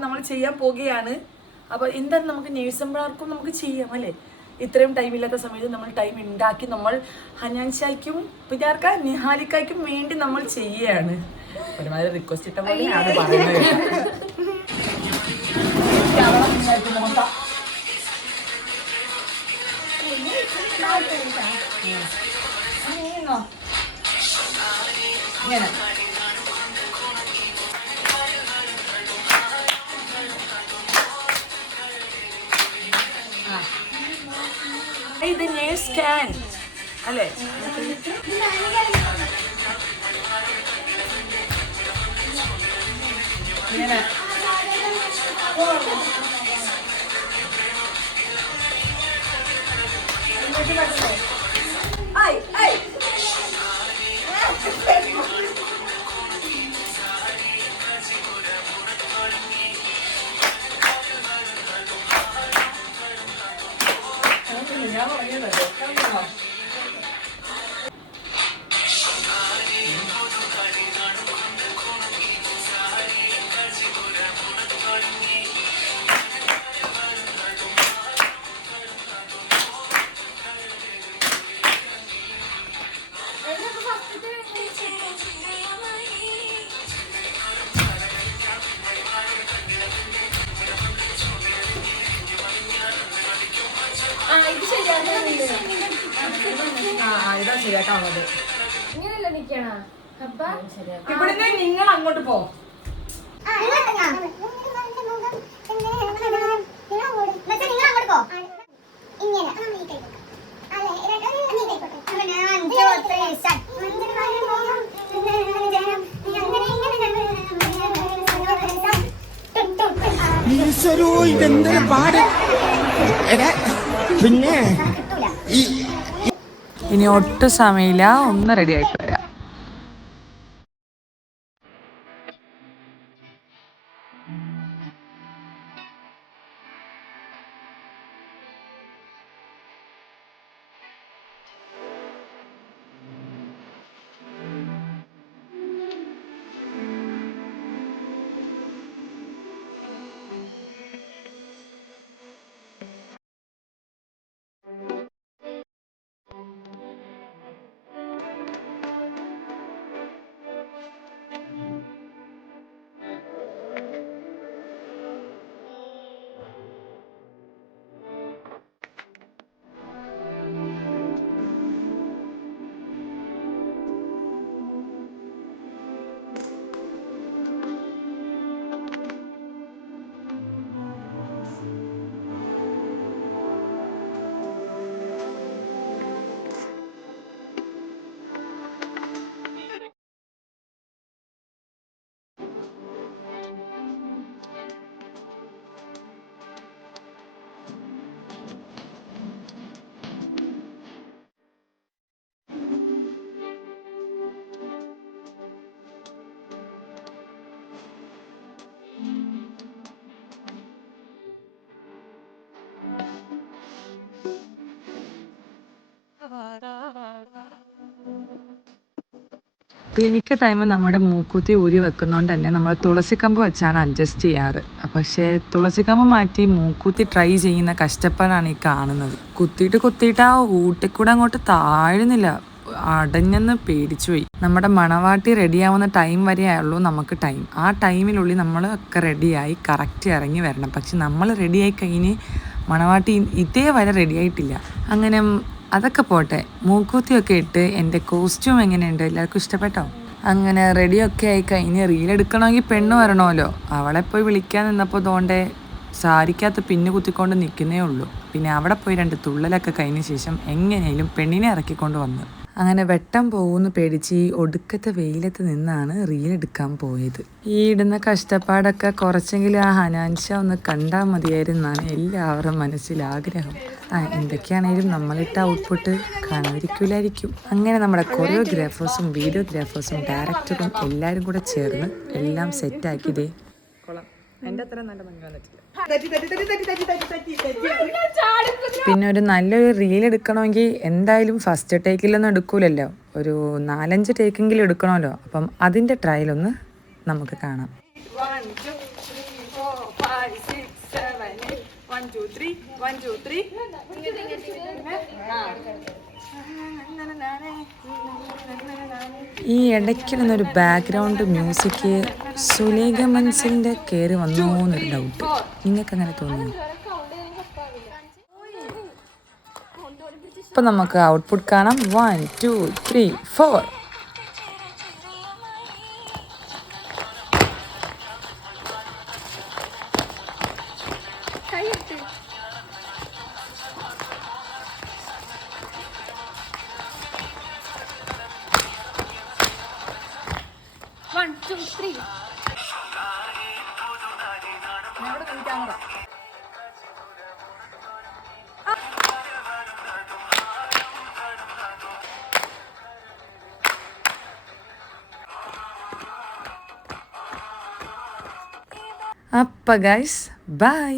നമ്മൾ ചെയ്യാൻ പോകുകയാണ്. അപ്പൊ എന്തായാലും നമുക്ക് നേഴ്സന്മാർക്കും നമുക്ക് ചെയ്യാം അല്ലേ? ഇത്രയും ടൈമില്ലാത്ത സമയത്ത് നമ്മൾ ടൈം ഉണ്ടാക്കി നമ്മൾ ഹനാൻഷായ്ക്കും പിന്നെ ആർക്കാ നിഹാലിക്കായ്ക്കും വേണ്ടി നമ്മൾ ചെയ്യുകയാണ് ഒരുമാതിരി റിക്വസ്റ്റ് ഇട്ട പോലെയാണ് പറയുന്നത് ഇങ്ങനെ. ഇത് നേഴ്സ് സ്കാൻ അല്ലേ ഇങ്ങനെ ഞാൻ പറഞ്ഞത് കേട്ടോ ആ ആ ആ, ഇതാ ശരിയാക്കാനുള്ളത് ഇങ്ങനെയല്ല നിക്കണ അപ്പ ഇവിടുന്ന് നിങ്ങൾ അങ്ങോട്ട് പോ ഈശ്വരോ ഇതെന്തൊരു പാട് എടാ പിന്നെ ഇനി ഒട്ടും സമയമില്ല. ഒന്ന് റെഡി ആയിട്ട് മിക്ക ടൈമും നമ്മുടെ മൂക്കുത്തി ഊരി വെക്കുന്നോണ്ട് തന്നെ നമ്മൾ തുളസിക്കമ്പ് വെച്ചാണ് അഡ്ജസ്റ്റ് ചെയ്യാറ്. പക്ഷേ തുളസിക്കമ്പ് മാറ്റി മൂക്കുത്തി ട്രൈ ചെയ്യുന്ന കഷ്ടപ്പാടാണ് ഈ കാണുന്നത്. കുത്തിയിട്ട് കുത്തിയിട്ട് ആ ഊട്ടിക്കൂടെ അങ്ങോട്ട് താഴുന്നില്ല. അടഞ്ഞെന്ന് പേടിച്ചു പോയി. നമ്മുടെ മണവാട്ടി റെഡിയാവുന്ന ടൈം വരെ ആയുള്ളൂ നമുക്ക് ടൈം ആ ടൈമിനുള്ളിൽ നമ്മൾ ഒക്കെ റെഡിയായി കറക്റ്റ് ഇറങ്ങി വരണം. പക്ഷെ നമ്മൾ റെഡിയായി കഴിഞ്ഞ് മണവാട്ടി ഇതേ ഇതേവരെ റെഡിയായിട്ടില്ല അങ്ങനെ അതൊക്കെ പോട്ടെ. മൂക്കൂത്തിയൊക്കെ ഇട്ട് എന്റെ കോസ്റ്റ്യൂം എങ്ങനെയുണ്ട്? എല്ലാവർക്കും ഇഷ്ടപ്പെട്ടോ? അങ്ങനെ റെഡിയൊക്കെ ആയി കഴിഞ്ഞ് റീൽ എടുക്കണമെങ്കിൽ പെണ്ണ് വരണമല്ലോ. അവളെ പോയി വിളിക്കാൻ നിന്നപ്പോൾ തോണ്ടേ സാരിക്കകത്ത് പിന്നു കുത്തിക്കൊണ്ട് നിൽക്കുന്നേ ഉള്ളൂ. പിന്നെ അവിടെ പോയി രണ്ട് തുള്ളലൊക്കെ കഴിഞ്ഞ ശേഷം എങ്ങനെയും പെണ്ണിനെ ഇറക്കിക്കൊണ്ട് വന്നു. അങ്ങനെ വെട്ടം പോകുമെന്ന് പേടിച്ച് ഈ ഒടുക്കത്തെ വെയിലത്ത് നിന്നാണ് റീൽ എടുക്കാൻ പോയത്. ഈ ഇടുന്ന കഷ്ടപ്പാടൊക്കെ കുറച്ചെങ്കിലും ആ ഹനാൻഷ ഒന്ന് കണ്ടാൽ മതിയായിരുന്നാണ് എല്ലാവരുടെ മനസ്സിൽ ആഗ്രഹം. ആ എന്തൊക്കെയാണെങ്കിലും നമ്മളിട്ട ഔട്ട്പുട്ട് കാണാതിരിക്കില്ലായിരിക്കും അങ്ങനെ നമ്മുടെ കൊറിയോഗ്രാഫേഴ്സും വീഡിയോഗ്രാഫേഴ്സും ഡയറക്ടറും എല്ലാവരും കൂടെ ചേർന്ന് എല്ലാം സെറ്റാക്കിയതേ എന്റെ അത്ര നല്ല ഭംഗി വന്നിട്ടില്ല. പിന്നെ ഒരു നല്ലൊരു റീൽ എടുക്കണമെങ്കിൽ എന്തായാലും ഫസ്റ്റ് ടേക്കിലൊന്നും എടുക്കൂലല്ലോ. ഒരു നാലഞ്ച് ടേക്കെങ്കിലും എടുക്കണമല്ലോ. അപ്പം അതിന്റെ ട്രയൽ ഒന്ന് നമുക്ക് കാണാം. ഈ ഇടയ്ക്കിടുന്നൊരു ബാക്ക്ഗ്രൗണ്ട് മ്യൂസിക് സുലേഖ മൻസിലിന്റെ കയറി വന്നോ എന്നൊരു ഡൗട്ട് നിങ്ങൾക്ക് അങ്ങനെ തോന്നുന്നു ഇപ്പം നമുക്ക് ഔട്ട്പുട്ട് കാണാം. One two three four one അപ്പം ഗൈസ് ബൈ